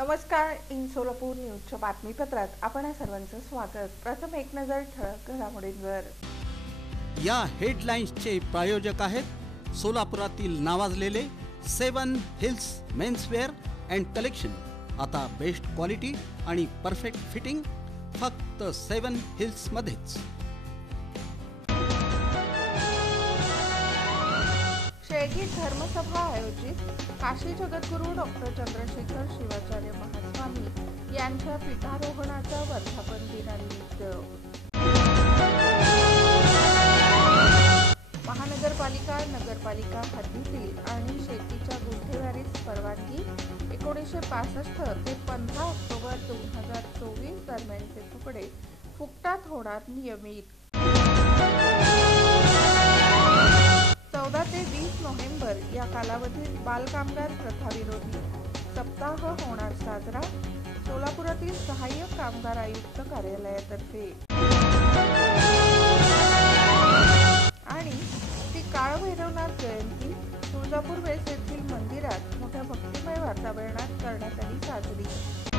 नमस्कार. इन सोलापूर न्यूजच्या बातमीपत्रात आपण सर्वांचं स्वागत. प्रथम एक नजर ठळक घडामोडींवर. या हेडलाईन्सचे प्रायोजक आहेत सोलापुरातील नावाजलेले 7 हिल्स मेन्सवेअर अँड कलेक्शन. आता बेस्ट क्वालिटी आणि परफेक्ट फिटिंग फक्त 7 हिल्स मध्येच. शेळगी धर्मसभा आयोजित. काशी जगद्गुरू डॉक्टर चंद्रशेखर शिवाचार्य महास्वामी यांच्या पीठारोहणाच्या वर्धापन दिनानिमित्त महानगरपालिका नगरपालिका हद्दीतील आणि शेतीच्या गुंठेवारीस परवानगी 1965 ते 15 ऑक्टोबर 2024 दरम्यानचे तुकडे फुकटात होणार नियमित. 14 ते 20 नोव्हेंबर या कालावधीत बालकामगार प्रथाविरोधी सप्ताह होणार साजरा. सोलापुरातील सहाय्यक कामगार आयुक्त कार्यालयातर्फे. आणि श्री काळभैरवनाथ जयंती तुळजापूर वेस येथील मंदिरात मोठ्या भक्तिमय वातावरणात करण्यात आली साजरी.